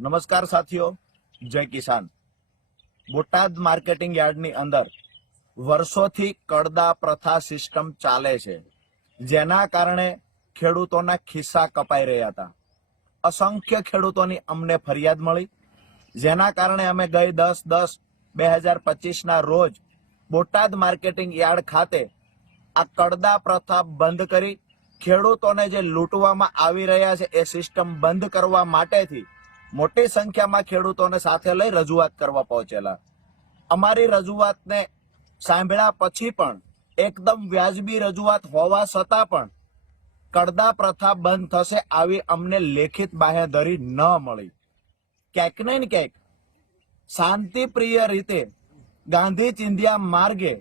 નમસ્કાર સાથીઓ, જય કિસાન. બોટાદ માર્કેટિંગ યાર્ડની અંદર વર્ષોથી કડદા પ્રથા સિસ્ટમ ચાલે છે, જેના કારણે ખેડૂતોના ખિસ્સા કપાઈ રહ્યા હતા. અસંખ્ય ખેડૂતોની અમને ફરિયાદ મળી, જેના કારણે અમે ગઈ દસ દસ બે હજાર પચીસના રોજ બોટાદ માર્કેટિંગ યાર્ડ ખાતે આ કડદા પ્રથા બંધ કરી ખેડૂતોને જે લૂંટવામાં આવી રહ્યા છે એ સિસ્ટમ બંધ કરવા માટેથી મોટી સંખ્યામાં ખેડૂતોને સાથે લઈ રજૂઆત કરવા પહોંચેલા. અમારી રજૂઆતને સાંભળ્યા પછી પણ એકદમ વ્યાજબી રજૂઆત હોવા છતાં પણ કડદા પ્રથા બંધ થશે આવી અમને લેખિત બાહેધરી ન મળી. ક્યાંક ને ક્યાંક શાંતિપ્રિય રીતે ગાંધી ચિંધિયા માર્ગે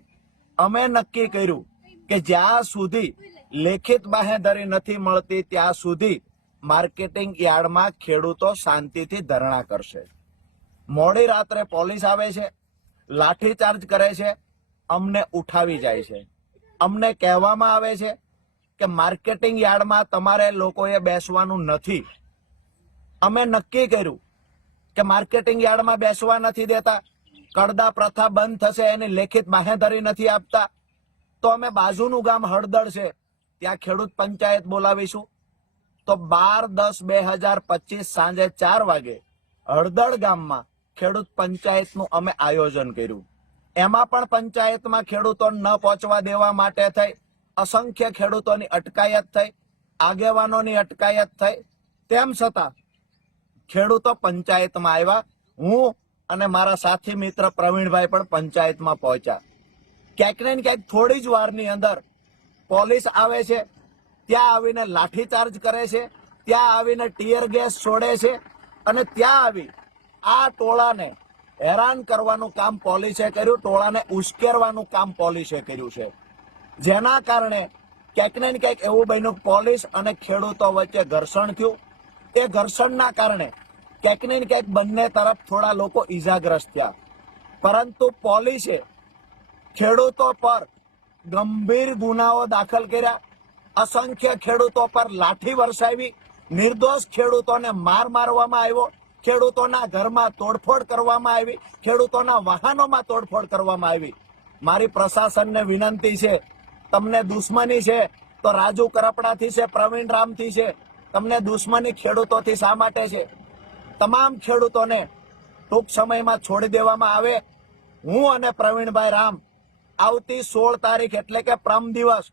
અમે નક્કી કર્યું કે જ્યાં સુધી લેખિત બાહેધરી નથી મળતી ત્યાં સુધી માર્કેટિંગ યાર્ડમાં ખેડૂતો શાંતિથી ધરણા કરશે. મોડી રાત્રે પોલીસ આવે છે લાઠીચાર્જ કરે છે, અમને ઉઠાવી જાય છે. અમને કહેવામાં આવે છે કે માર્કેટિંગ યાર્ડમાં તમારે લોકોએ બેસવાનું નથી. અમે નક્કી કર્યું કે માર્કેટિંગ યાર્ડમાં બેસવા નથી દેતા. કડદા પ્રથા બંધ થશે, એની લેખિત બાહેધરી નથી આપતા. તો અમે બાજુનું ગામ હળદળ છે. ત્યાં ખેડૂત પંચાયત બોલાવીશું. તો બાર દસ બે હજાર પચીસ સાંજે ચાર વાગે હળદળ ગામમાં ખેડૂત પંચાયતનું અમે આયોજન કર્યું. એમાં પણ પંચાયતમાં ખેડૂતો ન પહોંચવા દેવા માટે થઈ, અસંખ્ય ખેડૂતોની અટકાયત થઈ, આગેવાનોની અટકાયત થઈ. તેમ છતાં ખેડૂતો પંચાયતમાં આવ્યા. હું અને મારા સાથી મિત્ર પ્રવીણભાઈ પણ પંચાયતમાં પહોંચ્યા. ક્યાંક ને ક્યાંક થોડી જ વારની અંદર પોલીસ આવે છે ત્યાં આવીને લાઠીચાર્જ કરે છે, ત્યાં આવીને ટીયર ગેસ છોડે છે અને ત્યાં આવી આ ટોળાને હેરાન કરવાનું કામ પોલીસે કર્યું, ટોળાને ઉશ્કેરવાનું કામ પોલીસે કર્યું છે. જેના કારણે ક્યાંક ને ક્યાંક એવું બન્યું પોલીસ અને ખેડૂતો વચ્ચે ઘર્ષણ થયું. એ ઘર્ષણના કારણે ક્યાંક ને ક્યાંક બંને તરફ થોડા લોકો ઈજાગ્રસ્ત થયા. પરંતુ પોલીસે ખેડૂતો પર ગંભીર ગુનાઓ દાખલ કર્યા. અસંખ્ય ખેડૂતો પર લાઠી વરસાવી, નિર્દોષ ખેડૂતોને માર મારવામાં આવ્યો, ખેડૂતોના ઘરમાં તોડફોડ કરવામાં આવી, ખેડૂતોના વાહનોમાં તોડફોડ કરવામાં આવી. મારી પ્રશાસનને વિનંતી છે, તમને દુશ્મની છે, તો રાજુ કરપડાથી છે, પ્રવીણ રામથી છે, તમને દુશ્મની ખેડૂતોથી શા માટે છે? તમામ ખેડૂતોને ટૂંક સમયમાં છોડી દેવામાં આવે. હું અને પ્રવીણભાઈ રામ આવતી સોળ તારીખ એટલે કે પ્રમ દિવસ